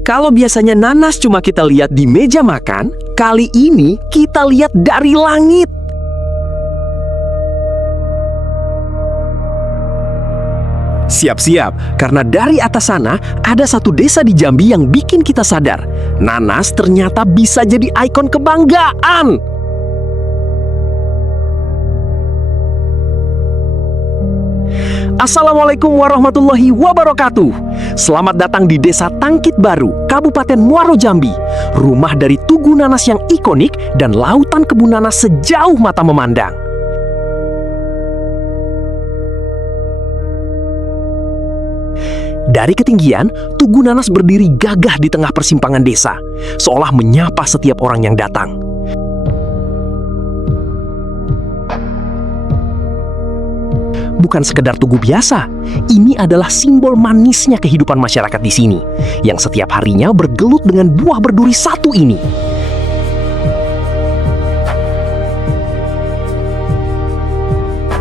Kalau biasanya nanas cuma kita lihat di meja makan, kali ini kita lihat dari langit. Siap-siap, karena dari atas sana ada satu desa di Jambi yang bikin kita sadar, nanas ternyata bisa jadi ikon kebanggaan. Assalamualaikum warahmatullahi wabarakatuh. Selamat datang di Desa Tangkit Baru, Kabupaten Muaro Jambi. Rumah dari tugu nanas yang ikonik dan lautan kebun nanas sejauh mata memandang. Dari ketinggian, tugu nanas berdiri gagah di tengah persimpangan desa, seolah menyapa setiap orang yang datang. Bukan sekedar tugu biasa, ini adalah simbol manisnya kehidupan masyarakat di sini, yang setiap harinya bergelut dengan buah berduri satu ini.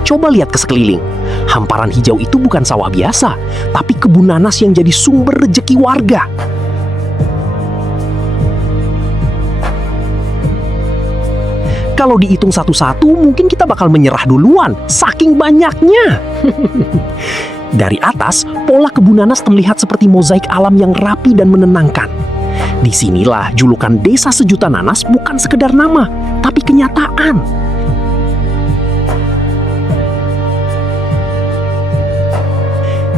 Coba lihat ke sekeliling, hamparan hijau itu bukan sawah biasa, tapi kebun nanas yang jadi sumber rejeki warga. Kalau dihitung satu-satu, mungkin kita bakal menyerah duluan, saking banyaknya. Dari atas, pola kebun nanas terlihat seperti mozaik alam yang rapi dan menenangkan. Disinilah julukan Desa Sejuta Nanas bukan sekedar nama, tapi kenyataan.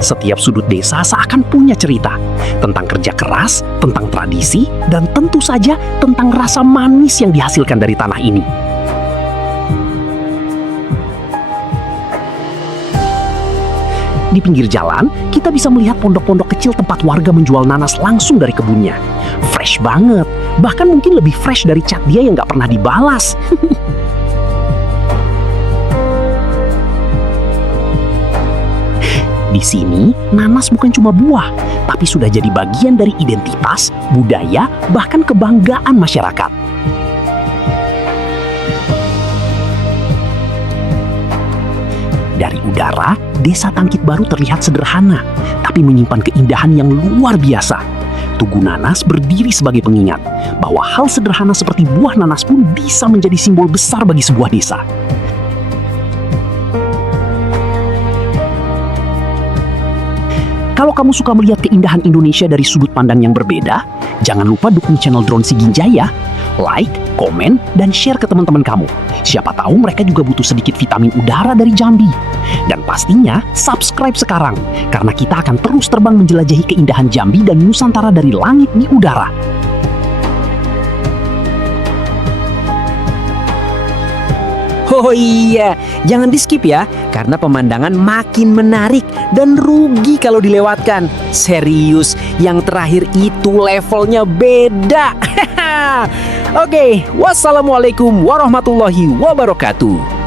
Setiap sudut desa seakan punya cerita tentang kerja keras, tentang tradisi, dan tentu saja tentang rasa manis yang dihasilkan dari tanah ini. Di pinggir jalan, kita bisa melihat pondok-pondok kecil tempat warga menjual nanas langsung dari kebunnya. Fresh banget, bahkan mungkin lebih fresh dari cat dia yang nggak pernah dibalas. Di sini, nanas bukan cuma buah, tapi sudah jadi bagian dari identitas, budaya, bahkan kebanggaan masyarakat. Dari udara, Desa Tangkit Baru terlihat sederhana, tapi menyimpan keindahan yang luar biasa. Tugu nanas berdiri sebagai pengingat bahwa hal sederhana seperti buah nanas pun bisa menjadi simbol besar bagi sebuah desa. Kalau kamu suka melihat keindahan Indonesia dari sudut pandang yang berbeda, jangan lupa dukung channel Drone Siginjaya, like, komen, dan share ke teman-teman kamu. Siapa tahu mereka juga butuh sedikit vitamin udara dari Jambi. Dan pastinya subscribe sekarang, karena kita akan terus terbang menjelajahi keindahan Jambi dan Nusantara dari langit di udara. Oh iya, jangan di-skip ya, karena pemandangan makin menarik dan rugi kalau dilewatkan. Serius, yang terakhir itu levelnya beda. Oke, wassalamualaikum warahmatullahi wabarakatuh.